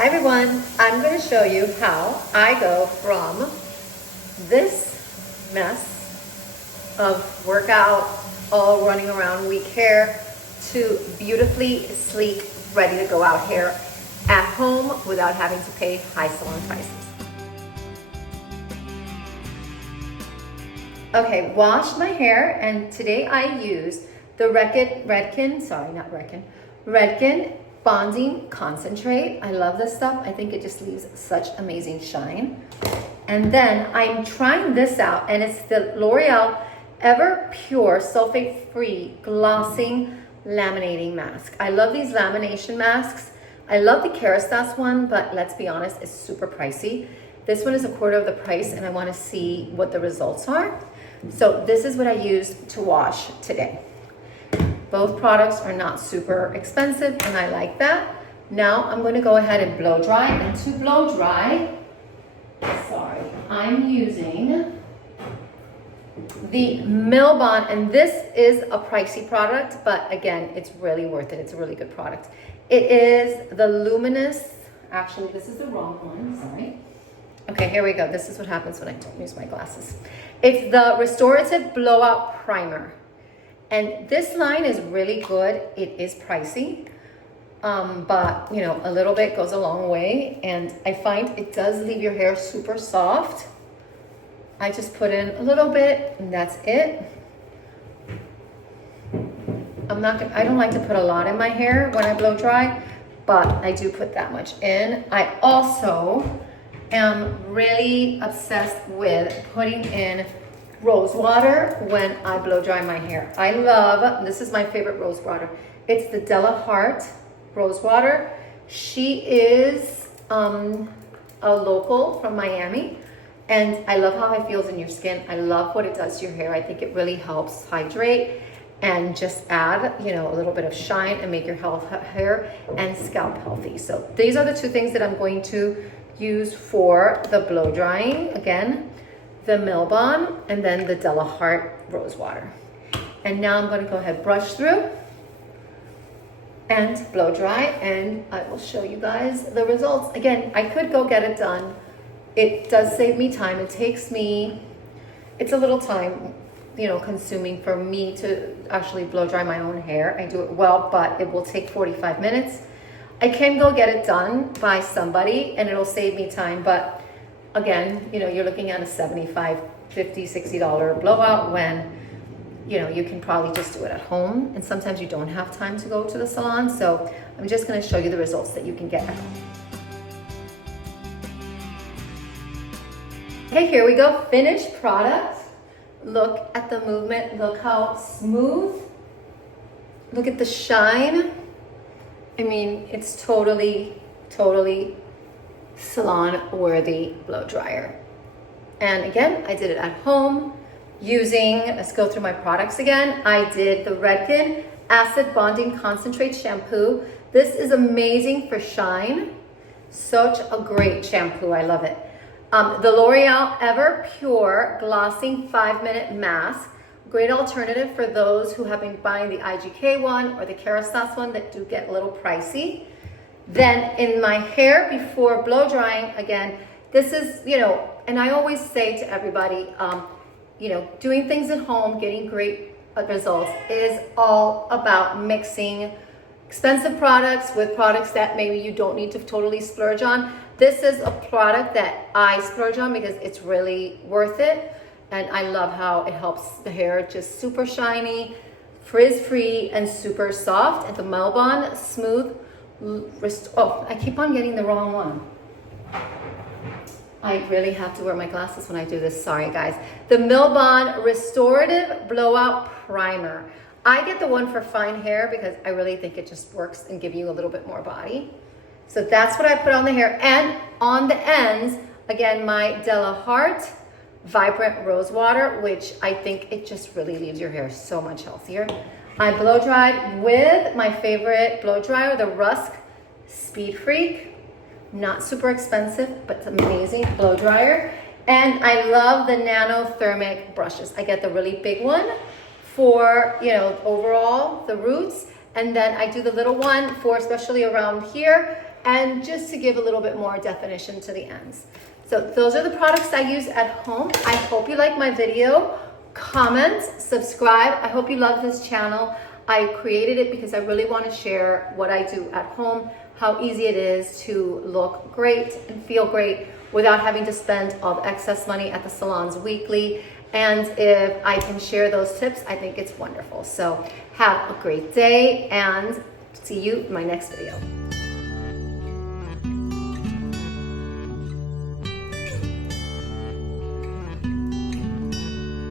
Hi everyone, I'm going to show you how I go from this mess of workout, all running around weak hair, to beautifully sleek, ready to go out hair at home without having to pay high salon prices. Okay, washed my hair, and today I use the Redken Bonding Concentrate. I love this stuff. I think it just leaves such amazing shine. And then I'm trying this out, and it's the L'Oreal Ever Pure Sulfate-Free Glossing Laminating Mask. I love these lamination masks. I love the Kerastase one, but let's be honest, it's super pricey. This one is 1/4 of the price, and I want to see what the results are. So this is what I used to wash today. Both products are not super expensive, and I like that. Now I'm going to go ahead and blow dry. And to blow dry, I'm using the Milbon, and this is a pricey product, but again, it's really worth it. It's a really good product. It is the Luminous, actually this is the wrong one, sorry. Okay, here we go. This is what happens when I don't use my glasses. It's the Restorative Blowout Primer. And this line is really good. It is pricey, but you know, a little bit goes a long way. And I find it does leave your hair super soft. I just put in a little bit, and that's it. I don't like to put a lot in my hair when I blow dry, but I do put that much in. I also am really obsessed with putting in rose water when I blow dry my hair. I love, this is my favorite rose water. It's the Della Hart rose water. She is a local from Miami, and I love how it feels in your skin. I love what it does to your hair. I think it really helps hydrate and just add, you know, a little bit of shine and make your hair and scalp healthy. So these are the two things that I'm going to use for the blow drying. Again, the Milbon, and then the Della Hart rose water. And now I'm going to go ahead, brush through and blow dry, and I will show you guys the results. Again, I could go get it done. It does save me time. It takes me, it's a little time, you know, consuming for me to actually blow dry my own hair. I do it well, but it will take 45 minutes. I can go get it done by somebody, and it'll save me time, but again, you know, you're looking at a $75, $50, $60 blowout when, you know, you can probably just do it at home. And sometimes you don't have time to go to the salon. So I'm just going to show you the results that you can get at home. Okay, here we go. Finished product. Look at the movement. Look how smooth. Look at the shine. I mean, it's totally salon worthy blow dryer. And again, I did it at home using, let's go through my products again. I did the Redken Acid Bonding Concentrate Shampoo. This is amazing for shine. Such a great shampoo, I love it. The L'Oreal Ever Pure Glossing 5-Minute Mask. Great alternative for those who have been buying the IGK one or the Kerastase one that do get a little pricey. Then in my hair before blow drying, again, this is, you know, and I always say to everybody, you know, doing things at home, getting great results is all about mixing expensive products with products that maybe you don't need to totally splurge on. This is a product that I splurge on because it's really worth it. And I love how it helps the hair just super shiny, frizz-free, and super soft. And the Milbon Smooth, oh, I keep on getting the wrong one. I really have to wear my glasses when I do this. Sorry, guys. The Milbon Restorative Blowout Primer. I get the one for fine hair because I really think it just works and gives you a little bit more body. So that's what I put on the hair. And on the ends, again, my Della Hart Vibrant Rose Water, which I think it just really leaves your hair so much healthier. I blow dried with my favorite blow dryer, the Rusk Speed Freak. Not super expensive, but it's amazing blow dryer. And I love the Nano Thermic brushes. I get the really big one for, you know, overall the roots. And then I do the little one for especially around here. and just to give a little bit more definition to the ends. So those are the products I use at home. I hope you like my video. Comment, subscribe. I hope you love this channel. I created it because I really want to share what I do at home, how easy it is to look great and feel great without having to spend all the excess money at the salons weekly. And if I can share those tips, I think it's wonderful. So have a great day and see you in my next video.